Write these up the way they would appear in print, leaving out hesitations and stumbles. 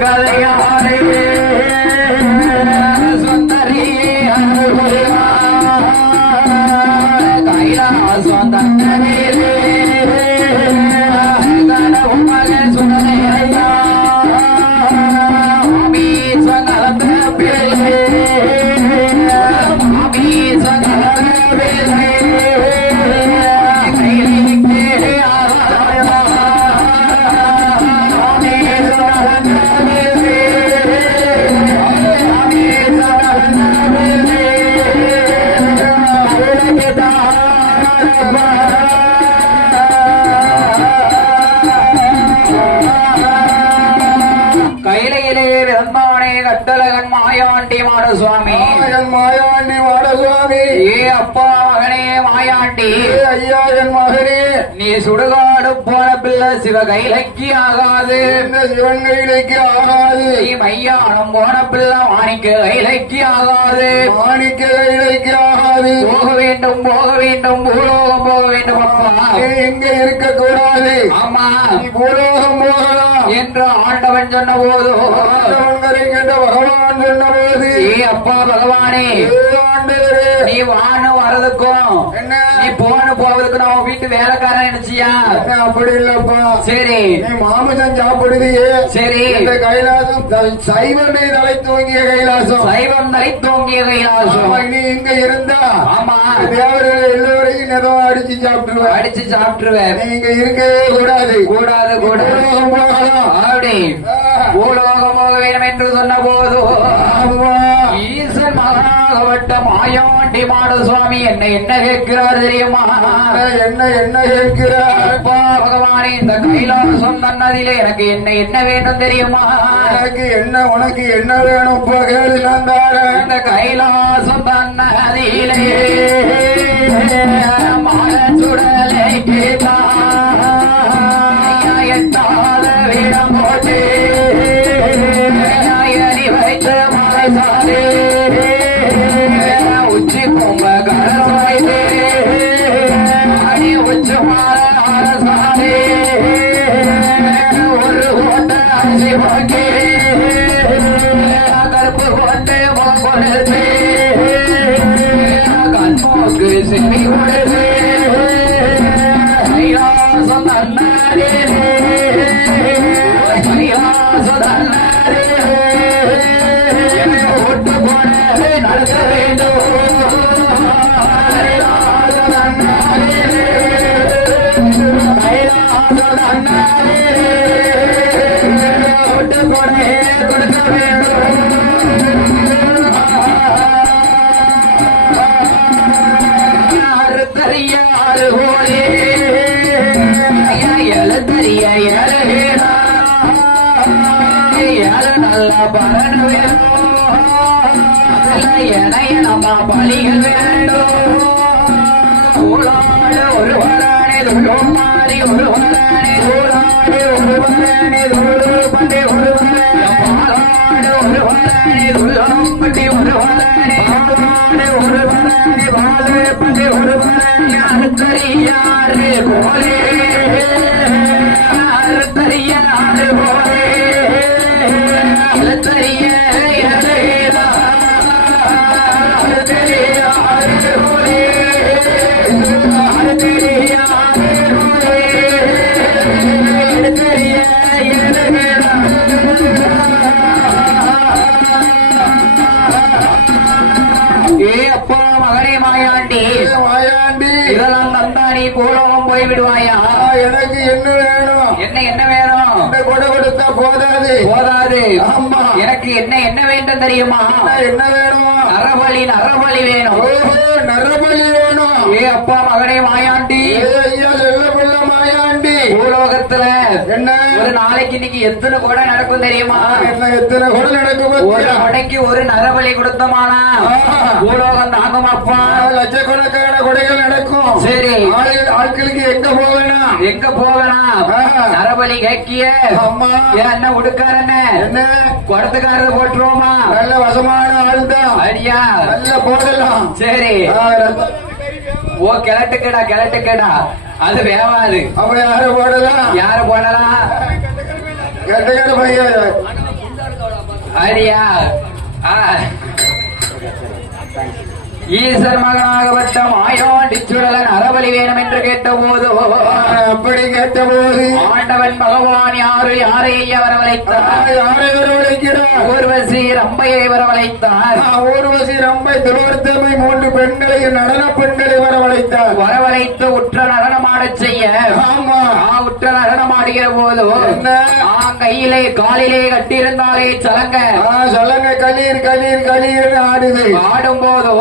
கதையாரே சுந்தரியே கைலாசம் தன்னரே கனவு மகன் சுடலையா கட்டழகன் மாயாண்டி மாடசுவாமி மாயாண்டி மாடசுவாமி ஏ அப்பா மகனே மாயாண்டி ஐயா என் மகனே நீ சுடுகாடு போன பிள்ளை சிவகைலைக்கு ஆகாது சிவன் கைலைக்கு ஆகாது நீ மையானம் போன பிள்ளை மாணிக்க கைலைக்கு ஆகாது மாணிக்க கைலைக்கு ஆகாது போக வேண்டும் பூலோகம் போக வேண்டும் அப்பா எங்க இருக்க கூடாது ஆமா நீ பூலோகம் போகலாம் என்று ஆண்டவன் சொன்ன போது பகவான் சொன்ன போது அப்பா பகவானே நீ வான்னு வர்றதுக்கும் என்ன நீ போன போவதுக்கும் நம்ம வீட்டு வேலைக்காரன் நினைச்சியா அப்படி இல்லப்பா சரி நீ மாமிசம் சாப்பிடுதியே சரி இந்த கைலாசம் சைவனை தலை தூங்கிய கைலாசம் சைவம் தலை தூங்கிய கைலாசம் நீ இங்க இருந்தா ஆமா தேவர்கள் எல்லோரையும் ஏதோ அடிச்சு சாப்பிட்டுருவேன் நீங்க இருக்கவே கூடாது கூடாது அப்படி பூலோகம் போக வேண்டும் என்று சொன்ன போது ஈசன் மகாகவட்ட மாயாண்டி மாடசுவாமி என்ன கேட்கிறார் தெரியுமா என்ன கேட்கிறார் பகவானே இந்த கைலாசம் தன்னதிலே எனக்கு என்ன வேண்டும் தெரியுமா எனக்கு என்ன உனக்கு என்ன வேணும் கேளு இந்த கைலாசம் தன்னதிலே சுடலை கேட்டா எட்டாத விடம் போட்டு வைத்த மலைசாரே உச்சி கொம்ப கரசாயே உச்சி மாறே ஒரு கோட்டை அரிசி வாங்கி கருப்பு கோட்டை கொடுத்து கண்மோக்கு செவி கொடுத்து கைலாசம் தன்னாரே கைலாசம் தன்னாரே ஒட்டு போன நடக்க வேண்டும் கைலாசம் தன்னாரே கைலாசம் தன்னாரே ஒட்டு போன கொடுக்க வேண்டும் அறுத்தறியாறு போலே எழுத்தறிய ஏழேடா ஏழு நல்ல பலன் வேணும் எனைய நம்ம பலிகள் வேண்டும் சூழாடு ஒரு வரானே துள்ளும் மாறி ஒரு வரானே சூழாடு ஒரு வரானே துள்ளு பண்டி ஒரு வரானே பாலாடு ஒரு வரானே துள்ளும் பண்டி ஒரு வரானே பாலாடு ஒரு வரானே பாலு பண்டி ஒரு வரானே அறுத்தறியாறு போலே அறுத்தறியாறு போலே அறுத்தறிய ஏழேடா அறுத்தறியாறு போலே அறுத்தறியாறு போலே அறுத்தறிய ஏழேடா ஏ அப்பா மகனே மாயாண்டி இதெல்லாம் தந்தானி பூலோகம் போய் விடுவாயா எனக்கு என்ன வேணும் என்ன வேணும் கொடை கொடுத்தா போதாது ஆமா எனக்கு என்ன வேண்டும் தெரியுமா என்ன வேணும் நரபலி வேணும் நரபலி வேணும் ஏ அப்பா மகனே மாயாண்டி ஐயா செல்ல பிள்ளை மாயாண்டி பூலோகத்துல என்ன ஒரு நாளைக்கு இன்னைக்கு எத்தனை கொடை நடக்கும் தெரியுமா என்ன எத்தனை கொடை நடக்கும் ஒரு கொடைக்கு ஒரு நரபலி கொடுத்தோமானா பூலோகம் தாங்கும் அப்பா லட்சக்கணக்கான கொடைகள் நடக்கும் சரி ஆட்களுக்கு எங்க போவேனா நரபலி கேக்கிய அம்மா என்ன உடுக்காரன என்ன குடத்துக்காரத போட்டுருவோமா நல்ல வசமான ஆள் தான் அடியா நல்ல போடலாம் சரி ஓ கிளட்டுக்கடா அது வேவாது அவ யாரு போடலாம் கெட்ட பையன் அடியா ஈசன் மகனாகப்பட்ட மாயாண்டி சுடலன் அறவழி வேணும் என்று கேட்டபோது அப்படி கேட்டபோது ஆண்டவன் பகவான் யாரை வரவழைத்தார்? யாரை வரவழைக்கிறார்? ஊர்வசி ரம்பையை வரவழைத்தார். ஊர்வசி ரம்பை திருவர்த்தமை 3 பெண்களையும் நடன பெண்களை வரவழைத்தார். வரவழைத்து உற்ற நடனமாடச் செய்ய ஆமா உற்ற நடனமாடுகிற போது கையிலே காலிலே கட்டியிருந்தாலே சலங்க சலங்க கலீர் கலீர் கலீர் ஆடுது. ஆடும் போதோ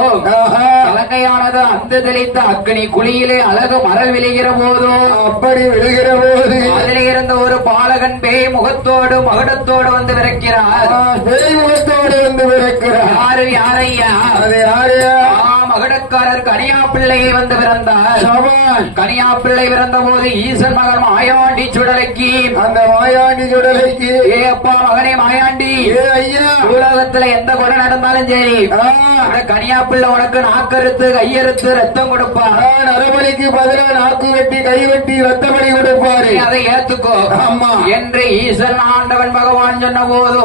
சலங்கையானது அந்த தெளித்த அக்னி குழியிலே அழகு மரல் விழுகிற போதோ அப்படி விழுகிற போது அதிலே இருந்த ஒரு பாலகன் பேய் முகத்தோடு மகுடத்தோடு வந்து விறக்கிறார். பேய் முகத்தோடு வந்து விறக்கிறார். யாரையா? அது யாரையா? மகுடக்காரர் கனியா பிள்ளையை வந்து பிறந்தார். கனியா பிள்ளை பிறந்த போது ஈசன் மகன் மாயாண்டி சுடலைக்கு அந்த மாயாண்டி சுடலைக்கு ஏ அப்பா மகனே மாயாண்டி ஐயா உலகத்துல எந்த கொடை நடந்தாலும் சரி அந்த கனியா பிள்ளை உனக்கு நாக்கறுத்து கையறுத்து ரத்தம் கொடுப்பார். நரபலிக்கு பதிலாக நாக்கு வெட்டி கை வெட்டி ரத்தபலி கொடுப்பாரு. அதை ஏத்துக்கோ ஆமா என்று ஈசன் ஆண்டவன் பகவான் சொன்ன போது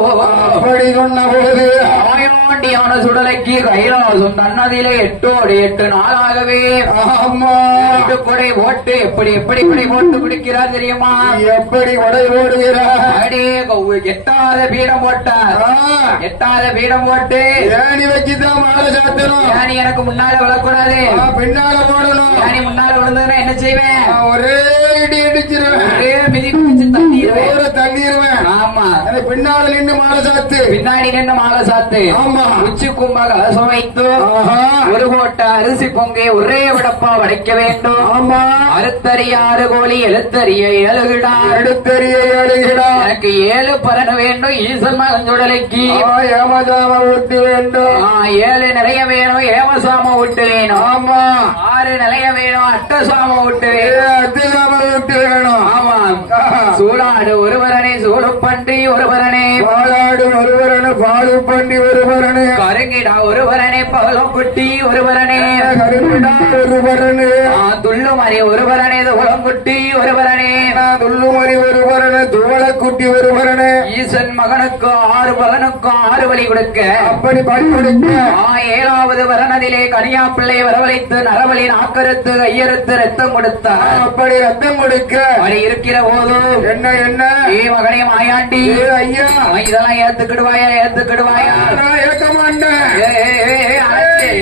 அப்படி சொன்ன போது மாயாண்டியான சுடலைக்கு கைலாசம் தன்னதிலே 8 நாளாகவே கொடை போட்டு எப்படி எப்படி கொடை போட்டு குடிக்கிறார் தெரியுமா? எப்படி கொடை போடுகிறார்? எட்டாத பீடம் போட்டார். எட்டாத பீடம் போட்டு ஏணி வச்சுதான் மாலை சாத்தணும். ஏணி எனக்கு முன்னால விழக்கூடாது, பின்னால போடணும். ஏணி முன்னால விழுந்ததுன்னா என்ன செய்வேன்? ஒரே இடி இடிச்சிருவேன், ஒரே மிதி குடிச்சு தண்ணீருவேன். ஆமா பின்னால நின்று மாலை சாத்து, பின்னாடி நின்று மாலை சாத்து. ஆமா உச்சி கும்ப கலசம் வைத்து ஒரு கோட்ட அரிசி பொங்கி ஒரே விடப்பா வடைக்க வேண்டும். ஆமா அறுத்தறிய 6 கோழி எழுத்தறிய 7 கிடா எடுத்தறிய 7 கிடா எனக்கு 7 பலன் வேண்டும். ஈசன் மகன் சுடலைக்கு ஏமசாம ஊட்டு வேண்டும். 7 நிறைய வேணும், ஏமசாம ஊட்டு வேணும். ஆமா 6 நிலைய வேணும், அட்டசாம ஊட்டு வேணும், அட்டசாம ஊட்டு வேணும். ஆமா சூடாடு ஒருவரனே சூடுப்பன்றி ஒருவரனே பாலாடு ஒருவரனே பாலு பண்ணி ஒருவரனே கருங்கிடா ஒருவரனே பகலும் குட்டி ஒருவரனே கருங்கிடா ஒருவரனே துள்ளுமறி ஒருவரனே துளங்குட்டி ஒருவரனே துள்ளுமறி ஒருவரனே துவளக்குட்டி ஒருவரனே ஈசன் மகனுக்கு 6 பகனுக்கு 6 வழி கொடுக்க அப்படி பலி கொடுக்க 7வது வரணதிலே கனியா பிள்ளை வரவழைத்து நரவழி நாக்கறுத்து கையறுத்து ரத்தம் கொடுத்தார். அப்படி ரத்தம் கொடுக்க வழி இருக்கிற போது என்ன என்ன ஏ மகனே மாயாண்டி ஐயா இதெல்லாம் ஏத்துக்கிடுவாயா? ஏத்துக்கிடுவாயா? நான் ஏற்க மாட்டேன்.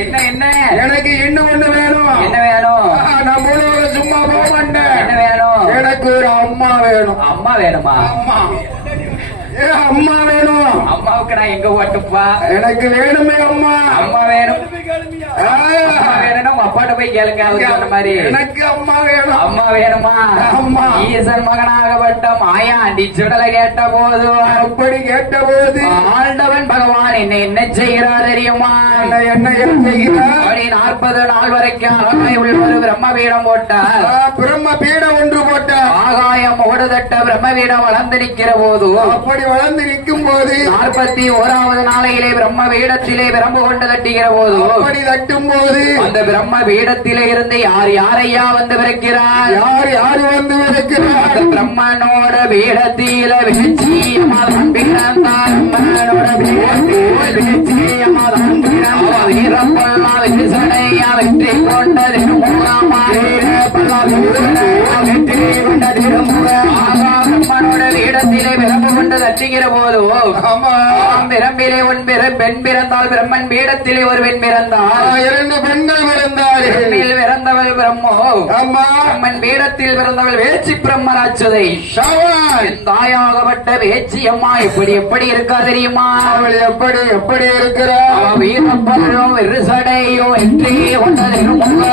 என்ன என்ன எனக்கு இன்னும் ஒண்ணு வேணும். என்ன வேணும்? நான் முழுவதும் சும்மா போக மாட்டேன். என்ன வேணும்? எனக்கு ஒரு அம்மா வேணும். அம்மா வேணுமா? அம்மா அம்மா வேணும். அம்மாவுக்கு நான் எங்க ஓட்டுப்பா? எனக்கு வேணுமே அம்மா. அம்மா வேணும் வேணும்னா உங்க அப்பாட்ட போய் கேளுங்க. அவர் சொன்ன மாதிரி எனக்கு அம்மா வேணும். அம்மா வேணுமா? அம்மா ஈசன் மகனாகப்பட்ட மாயாண்டி சுடலை கேட்ட போது அப்படி கேட்ட போது ஆண்டவன் பகவான் என்ன செய்கிறார் தெரியுமா? என்ன செய்கிறார்? 40 நாள் வரைக்கும் அகமை உள்ள ஒரு பிரம்ம பீடம் போட்டார். பிரம்ம பீடம் ஒன்று போட்டார். ஆகாயம் ஓடுதட்ட பிரம்ம பீடம் வளர்ந்து நிற்கிற போது அப்படி வளர்ந்து நிற்கும் போது 41வது நாளையிலே பிரம்ம பீடத்திலே பிரம்பு கொண்டு தட்டுகிற போது அப்படி தட்டும் போது அந்த பிரம்ம பீடத்திலே இருந்து யாரையா வந்து பிறக்கிறார்? யாரு வந்து பிறக்கிறார்? அந்த பிரம்மனோட பீடத்தில வீழ்ச்சியமாதான் பிறந்தார். பிரம்மனோட பீடத்தில் வீழ்ச்சியமாதான் பிறந்தார். வீரப்பல்லா விரிசடையா வெற்றி கொண்ட திருமுகமா வீரப்பல்லா விரிசடையா வெற்றி கொண்ட திருமுகமா பிரம்மனோட பீடத்திலே பிரம்பு கொண்டு தட்டுகிற போது பிரம்பிலே பெண் பிறந்தால் பிரம்மன் பீடத்திலே ஒரு பெண் பிறந்தார். 2 பெண்கள் பிறந்தார். பெண்ணில் பிறந்தவள் பிரம்மோ. பிரம்மன் பீடத்தில் பிறந்தவள் வேச்சி பிரம்மராட்சதை. தாயாகப்பட்ட வேச்சி அம்மா எப்படி எப்படி இருக்கா தெரியுமா? அவள் எப்படி எப்படி இருக்கிறார்? வீரப்பல்லும் விரிசடையோ வெற்றி கொண்ட திருமுகமோ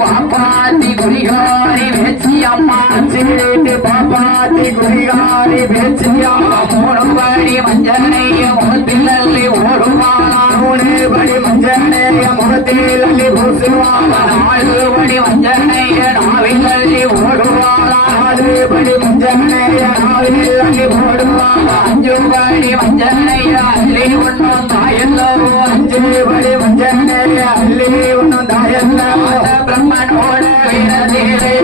பாப்பாத்தி குடிகாரி வேச்சியம்மா சீட்டு பாப்பாத்தி குடிகாரி வேச்சியம்மா 3 படி மஞ்சனைய முகத்திலல்லி ஓடுவானா 3 படி மஞ்சனைய முகத்திலல்லி பூசுவானா 4 படி மஞ்சனைய நாவிலல்லி ஓடுவானா 4 படி படி மஞ்சனே அள்ளி உண்ணும் தாயல்ல பிரம்மனோட வீரதீரே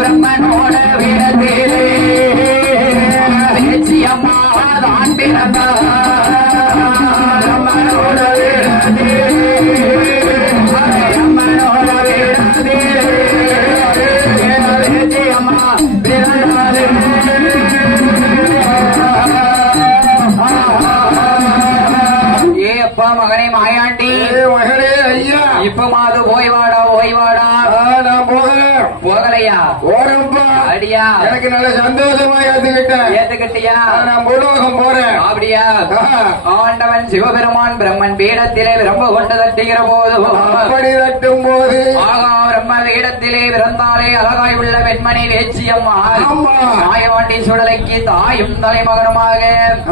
பிரம்மனோட வீரதீரே நிச்சயமா தான் பிறந்தா பிரம்மனோட வீரதீரே பிரம்மனோட வீரதீரே நிச்சயமா பிறந்தாரே ஏப்பா மகனே மாயாண்டி மகனே ஐயா இப்ப மாது ஓய்வாடா ஓய்வாடா நான் போகிறேன் போகலையா போறேன்ப்பா அடியா எனக்கு நல்ல சந்தோஷமா ஏத்துக்கிட்டேன் ஏத்துக்கிட்டியா நான் பூலோகம் போறேன் அப்படியா ஆண்டவன் சிவபெருமான் பிரம்மன் பீடத்திலே விரும்ப கொண்டு தட்டுகிற போது அப்படி தட்டும் போது ஆகா பிரம்ம பீடத்திலே பிறந்தாலே அழகாய் உள்ள பெண்மணி வேச்சியம்மா ஆமா மாயவாண்டி சுடலைக்கு தாயும் தலைமகனுமாக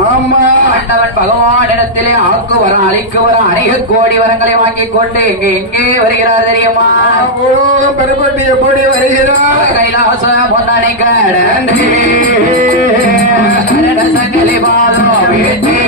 ஆமா ஆண்டவன் பகவான் இடத்திலே ஆக்கு வரம் அழிக்கு வரம் அநேக கோடி வரங்களை வாங்கிக் கொண்டு எங்கே வருகிறார் தெரியுமா பூலோகம் பெருப்பட்டு எப்படி வருகிறார் கைலாச பொன்னணி கடந்து சங்கலி பாதம் வீட்டி